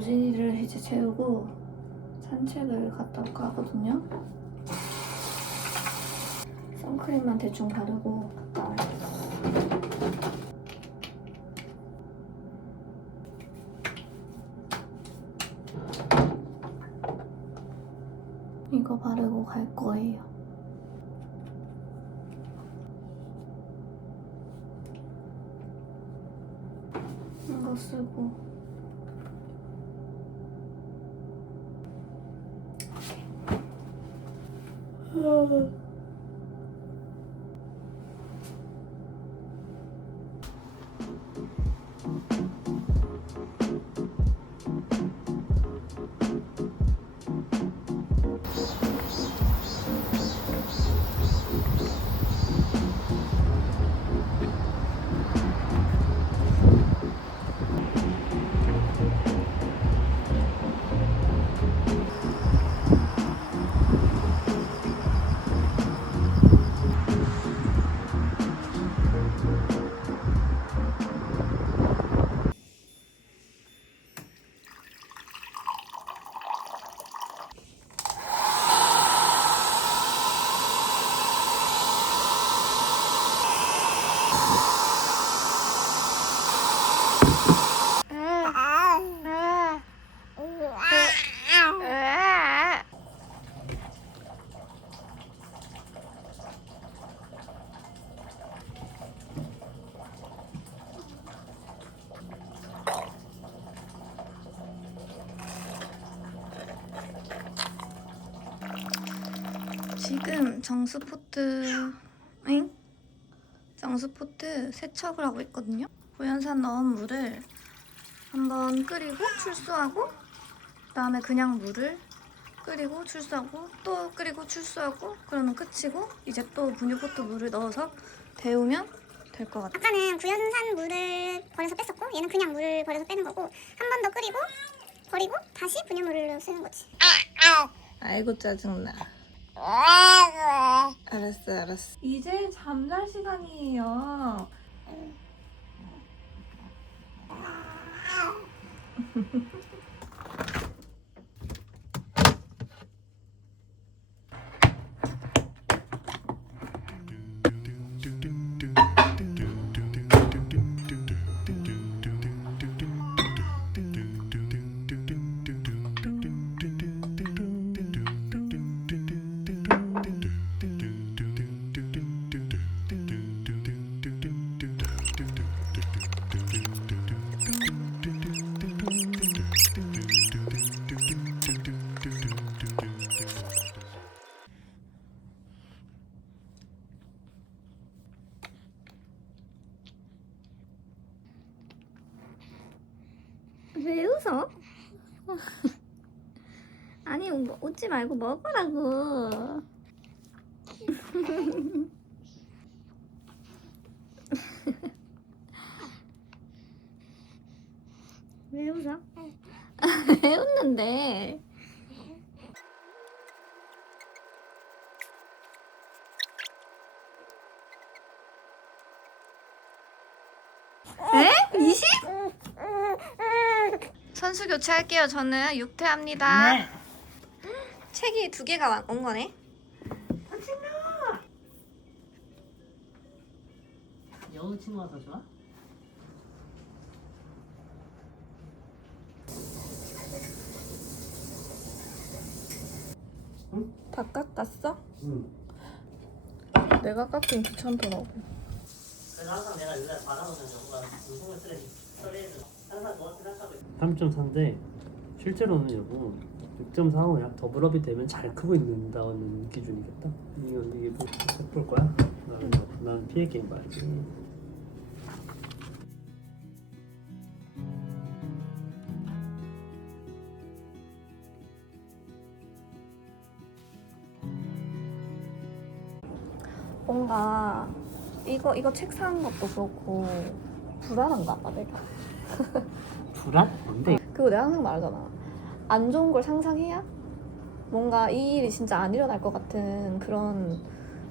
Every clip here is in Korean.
도진이를 이제 재우고 산책을 갔다 올까 하거든요. 선크림만 대충 바르고 갔다 와요. 이거 바르고 갈 거예요. 이거 쓰고 지금 정수포트 세척을 하고 있거든요. 구연산 넣은 물을 한번 끓이고 출수하고, 그 다음에 그냥 물을 끓이고 출수하고 또 끓이고 출수하고, 그러면 끝이고 이제 또 분유포트 물을 넣어서 데우면 될 것 같아요. 아까는 구연산 물을 버려서 뺐었고, 얘는 그냥 물을 버려서 빼는 거고, 한 번 더 끓이고 버리고 다시 분유물로 쓰는 거지. 아이고 짜증나. 알았어. 이제 잠잘 시간이에요. 왜 웃어? 아니, 웃지 말고 먹으라고. 왜 웃어? 왜 웃는데? 에? 20? 선수 교체할게요. 저는 육퇴합니다. 네. 책이 2개가 온 거네. 여우 친구가 더 좋아? 다 깎았어? 응. 내가 깎긴 귀찮더라고. 그래서 항상 내가 여기다 받아놓으면 여우가 운송을 쓰레기 처리해서 항상 너한테 생각하고 있어. 3.4인데 실제로는 여보 6.45야. 더블업이 되면 잘 크고 있는다는 기준이겠다. 이게 볼 거야? 나는 피해 게임 봐야지. 뭔가 이거 책 사는 것도 그렇고 불안한가 봐 내가. 불안? 뭔데? 그거 내가 항상 말하잖아. 안 좋은 걸 상상해야 뭔가 이 일이 진짜 안 일어날 것 같은 그런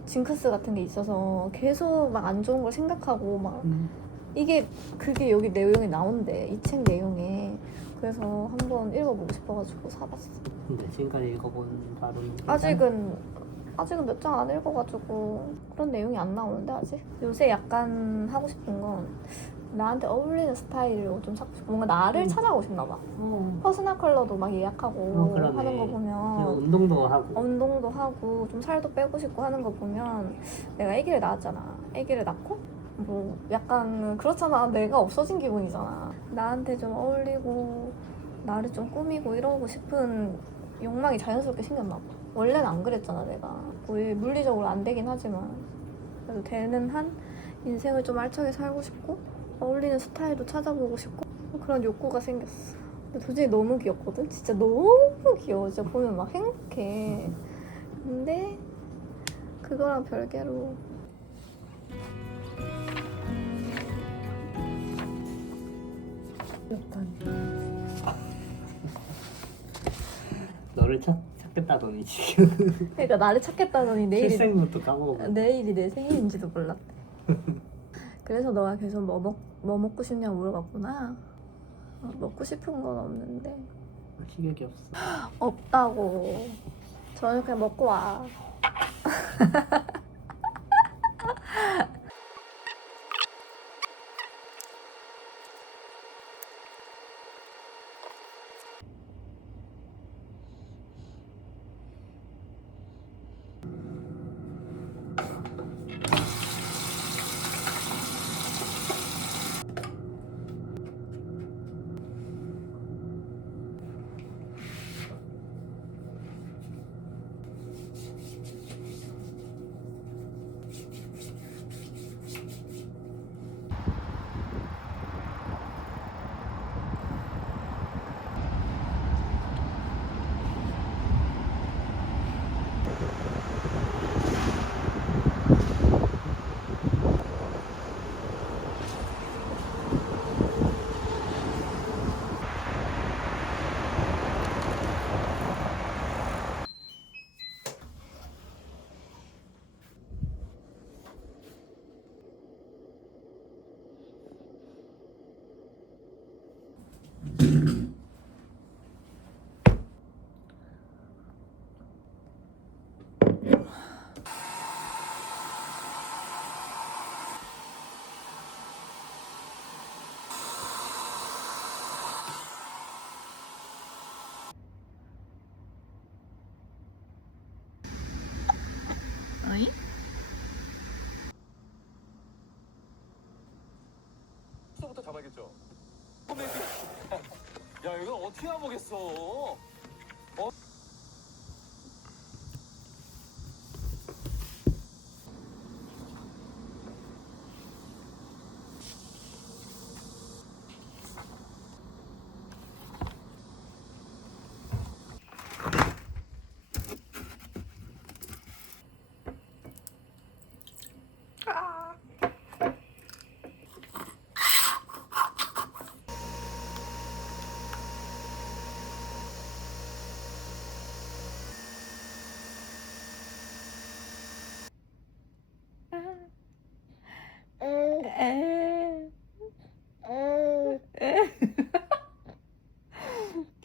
징크스 같은 게 있어서 계속 막 안 좋은 걸 생각하고 막 그게 여기 내용이 나온대. 이 책 내용에. 그래서 한번 읽어보고 싶어가지고 사봤어. 근데 지금까지 읽어본 바로는 아직은 몇 장 안 읽어가지고 그런 내용이 안 나오는데 아직. 요새 약간 하고 싶은 건 나한테 어울리는 스타일을 좀 찾고 싶어. 뭔가 나를 찾아가고 싶나 봐. 퍼스널 컬러도 막 예약하고 그러네. 하는 거 보면 운동도 하고 운동도 하고 좀 살도 빼고 싶고 하는 거 보면 내가 아기를 낳았잖아. 아기를 낳고 뭐 약간 그렇잖아. 내가 없어진 기분이잖아. 나한테 좀 어울리고 나를 좀 꾸미고 이러고 싶은 욕망이 자연스럽게 생겼나 봐. 원래는 안 그랬잖아 내가. 거의 물리적으로 안 되긴 하지만 그래도 되는 한 인생을 좀 알차게 살고 싶고 어울리는 스타일도 찾아보고 싶고 그런 욕구가 생겼어. 근데 도저히 너무 귀엽거든? 진짜 너무 귀여워. 진짜 보면 막 행복해. 근데 그거랑 별개로 너를 찾겠다더니 지금 그러니까 나를 찾겠다더니 실생부터 까먹어. 내일이 내 생일인지도 몰랐대. 그래서 너가 계속 뭐 먹고 싶냐고 물어봤구나. 먹고 싶은 건 없는데. 식욕이 없어. 없다고. 저녁 그냥 먹고 와. 어이? 부터 잡아야겠죠. 야, 이건 어떻게 해보겠어?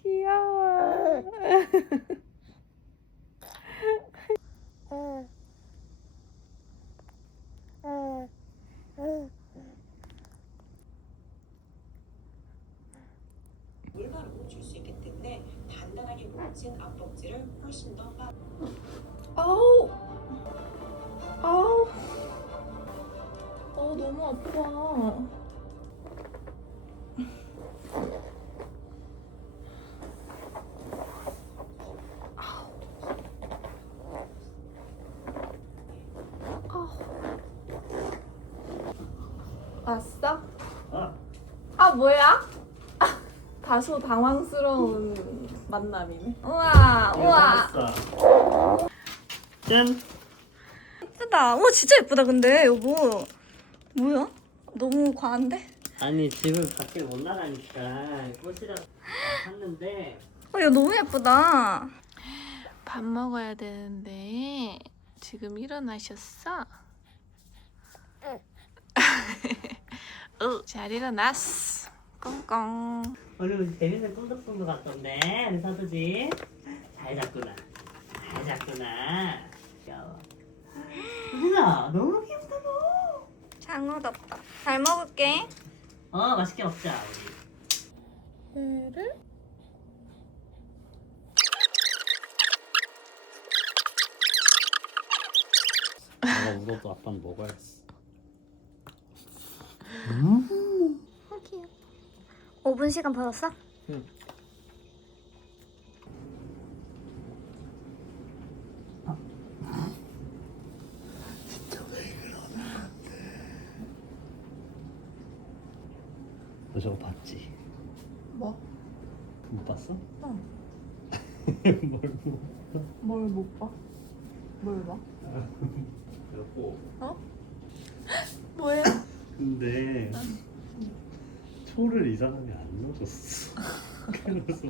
귀여워. 물바로 줄 수 있기 때문에 단단하게 뭉친 앞벅지를 훨씬 더 아우. 아우. 너무 아파. 왔어? 아 뭐야? 다소 당황스러운 만남이네. 우와. 짠. 예쁘다. 우와 진짜 예쁘다 근데 여보. 뭐야? 너무 과한데? 아니 집을 밖에 못 나가니까 꽃이라 샀는데. 이거 너무 예쁘다. 밥 먹어야 되는데 지금 일어나셨어? 응. 잘 일어났어. 꽁꽁. 오늘 재밌는 꿈도 꾼 것 같던데 서두지. 잘 잤구나. 잘 잤구나. 귀여워. 수진아 너무 귀엽다 너. 장어덮밥. 잘 먹을게. 맛있게 먹자 우리. 얘를 내가 울어도 아빠는 먹어야지. 5분 시간 벌었어? 응. 너 저거 봤지? 뭐? 못 봤어? 어. 뭘 뭘 못 봐? 뭘 봐? 그래갖고 뭐야? 근데 초를 이 사람이 안 넣어줬어. 그래서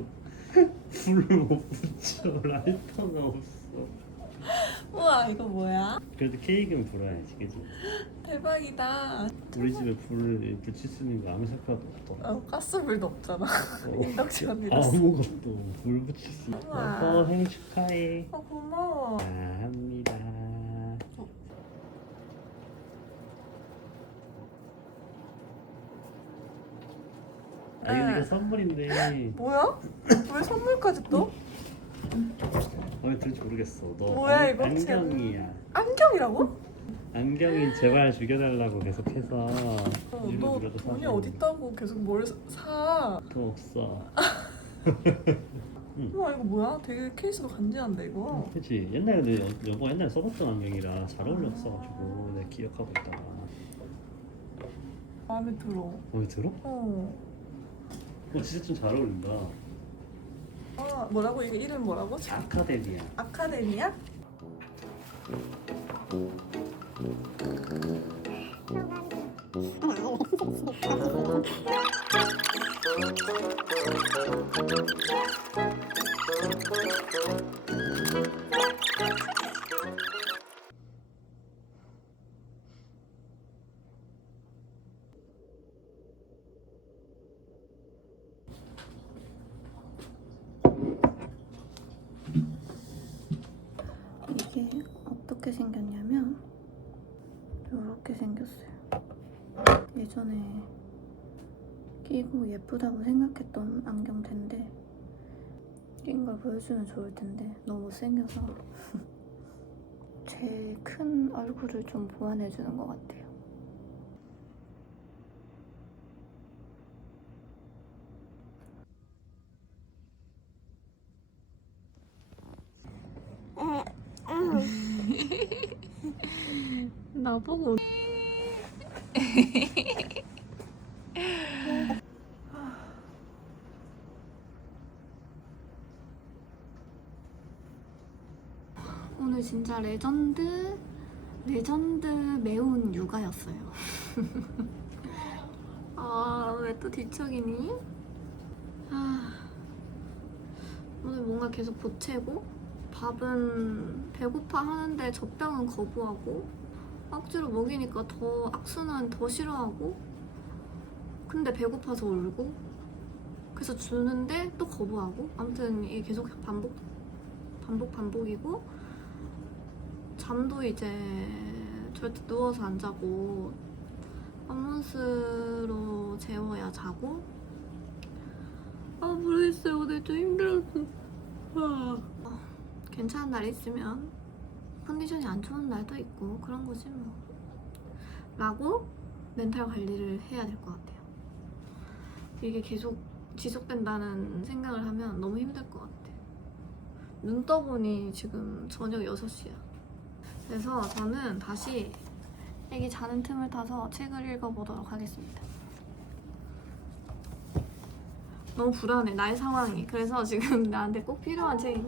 불을 못 붙여. 라이터가 없어. 우와 이거 뭐야? 그래도 케이크는 불어야지, 그지? 대박이다. 우리 집에 불을 붙일 수 있는 거 아무 색깔도 없더라. 가스불도 없잖아. 어. 인덕션이라. 아무것도 불 붙일 수 있어. 우와. 생일 축하해. 고마워. 합니다. 이거 선물인데 뭐야? 왜 선물까지 또? 마음에 들지 모르겠어. 너 뭐야, 이거? 안경이야. 안경이라고? 안경이 제발 죽여달라고 계속해서 너 일부러도 돈이 사고. 어딨다고 계속 뭘 사? 돈 없어. 우와 이거 뭐야? 되게 케이스도 간지난데 이거. 그치. 옛날에 근데 여보 옛날에 써봤던 안경이라 잘 어울렸어가지고 내가 기억하고 있다가. 마음에 들어. 마음에 들어? 진짜 좀 잘 어울린다. 아 뭐라고 이게 이름 뭐라고? 아카데미아. 아카데미아? 이게 어떻게 생겼냐면 이렇게 생겼어요. 예전에 끼고 예쁘다고 생각했던 안경테인데 낀 걸 보여주면 좋을 텐데 너무 못생겨서 제 큰 얼굴을 좀 보완해주는 것 같아요. 나보고 오늘 진짜 레전드 매운 육아였어요. 아, 왜 또 뒤척이니? 오늘 뭔가 계속 보채고 밥은 배고파 하는데 젖병은 거부하고 억지로 먹이니까 더 악순환 더 싫어하고 근데 배고파서 울고 그래서 주는데 또 거부하고 아무튼 이게 계속 반복이고 잠도 이제 절대 누워서 안 자고 밤문스로 재워야 자고 모르겠어요. 오늘 좀 힘들었어. 괜찮은 날 있으면 컨디션이 안 좋은 날도 있고 그런 거지 뭐 라고 멘탈 관리를 해야 될 것 같아요. 이게 계속 지속된다는 생각을 하면 너무 힘들 것 같아. 눈 떠보니 지금 저녁 6시야. 그래서 저는 다시 애기 자는 틈을 타서 책을 읽어보도록 하겠습니다. 너무 불안해, 나의 상황이. 그래서 지금 나한테 꼭 필요한 책.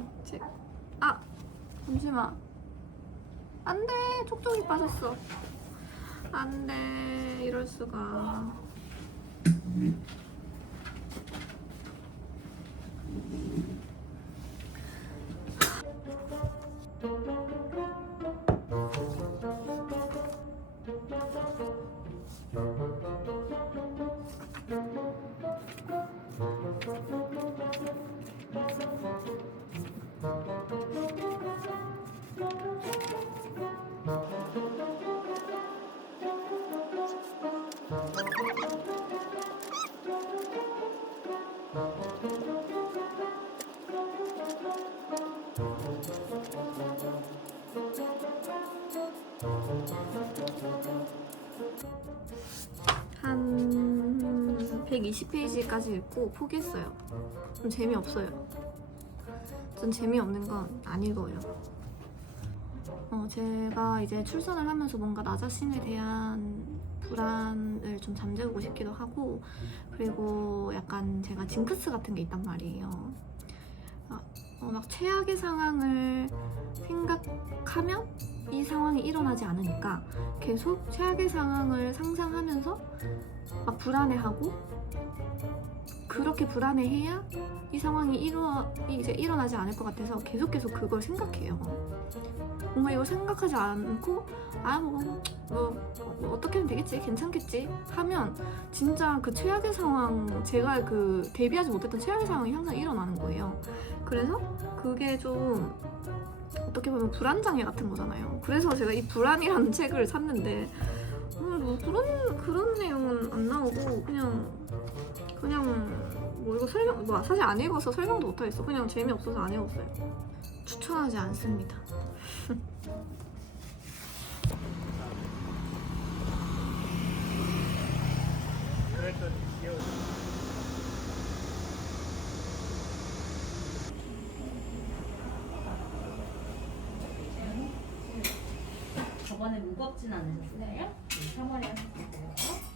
잠시만. 안 돼, 촉촉이 빠졌어. 안 돼, 이럴 수가. 120페이지까지 읽고 포기했어요. 좀 재미없어요. 전 재미없는 건 안 읽어요. 제가 이제 출산을 하면서 뭔가 나 자신에 대한 불안을 좀 잠재우고 싶기도 하고, 그리고 약간 제가 징크스 같은 게 있단 말이에요. 막 최악의 상황을 생각하면 이 상황이 일어나지 않으니까 계속 최악의 상황을 상상하면서 막 불안해하고, 그렇게 불안해해야 이 상황이 이제 일어나지 않을 것 같아서 계속 그걸 생각해요. 뭔가 이걸 생각하지 않고 뭐 어떻게 하면 되겠지, 괜찮겠지 하면 진짜 그 최악의 상황, 제가 그 대비하지 못했던 최악의 상황이 항상 일어나는 거예요. 그래서 그게 좀 어떻게 보면 불안장애 같은 거잖아요. 그래서 제가 이 불안이라는 책을 샀는데 뭐 그런 내용은 안 나오고 그냥 뭐 이거 뭐 사실 안 읽어서 설명도 못 하겠어. 그냥 재미없어서 안 읽었어요. 추천하지 않습니다. 저번에 무겁진 않으셨어요? 3월에 하셨어요?